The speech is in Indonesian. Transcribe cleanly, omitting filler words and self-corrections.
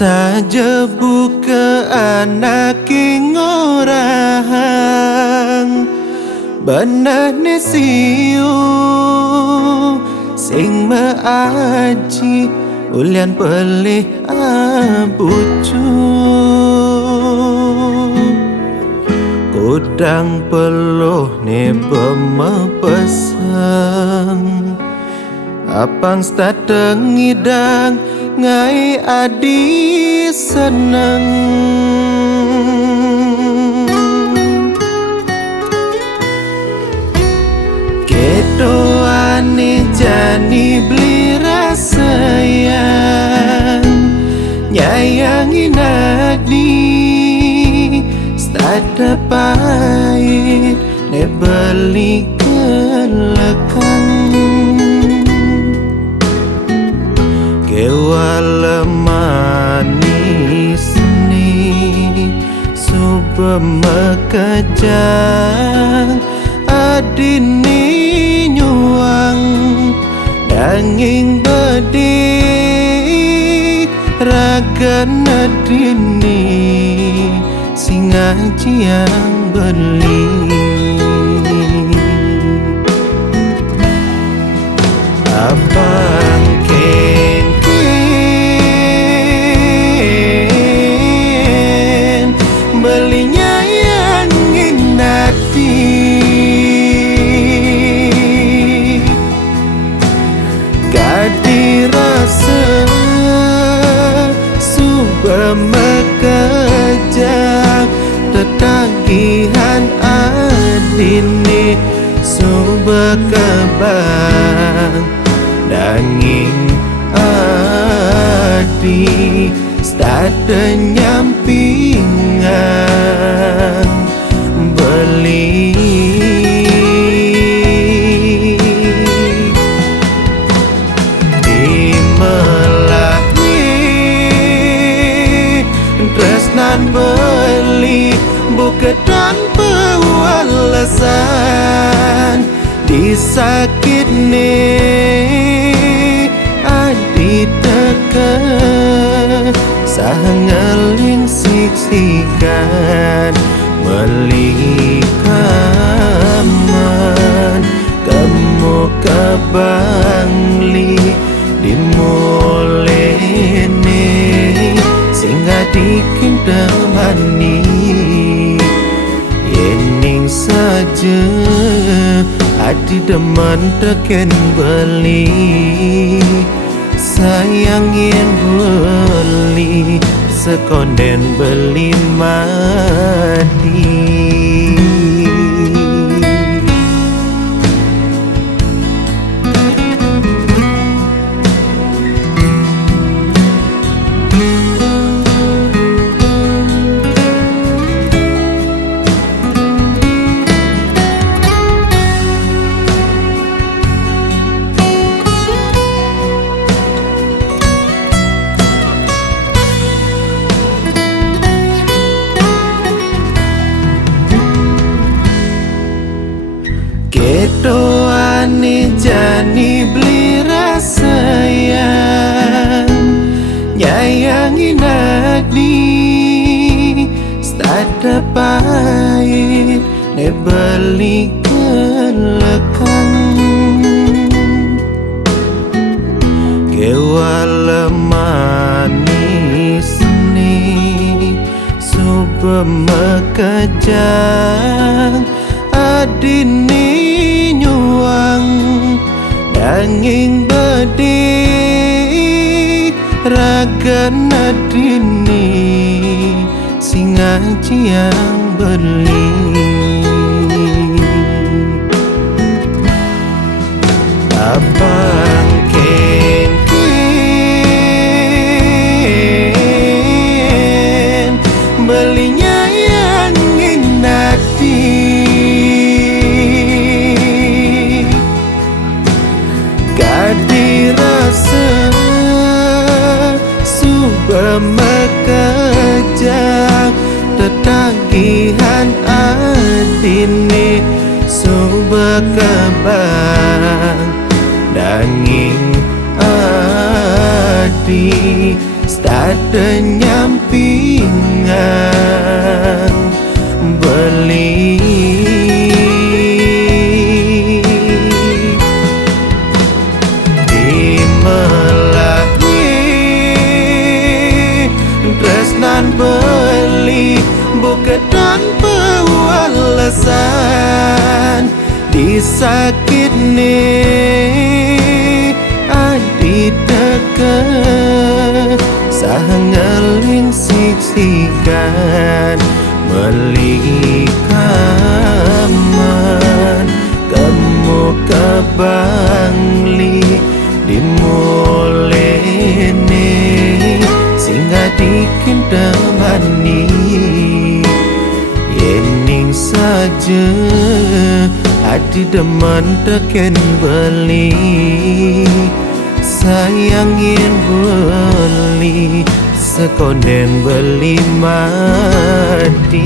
saja buka anak orang benah nesiu sing maaji ulian pelih abucu kudang peluh ne pemepesang apang stateng ngidang ngai adi seneng kedoane jani beli rasayang nyayangi nadi stada pahit ne beli kelekang kewala manis ni suba mekajang adini nyuang danging bedi raga nadini singa yang beli abang kengken belinya yang nginati gadi rasa suba mekajang tetagihan adini suba kebang danging adi stada nyampingan beli dimelahi tresnan beli bukan tanpa alasan disakit nih adi teka sangaling siksikan melikaman kamu kabangli dimulene singa dikindamani yening saja adi demen teken beli sayang yen beli sekonden beli mati kedoane jani beli rasayang nyayangi nadi stada pahit ne beli kelekang kewala manis ni suba mekajang adini nyuang danging bedi raga nadini singa yang beli abang kengken belinya yang nginati gadi rasa suba mekajang tetagihan adini suba kebang danging adi Starte nyampingan beli dimelahi tresnan beli bukan tanpa alasan disakit nih adi deket sahangaling siksikan melikaman kamu kebangli dimulene singa dikin temani yening saja hati demen teken beli sayangin beli sekonden beli mati.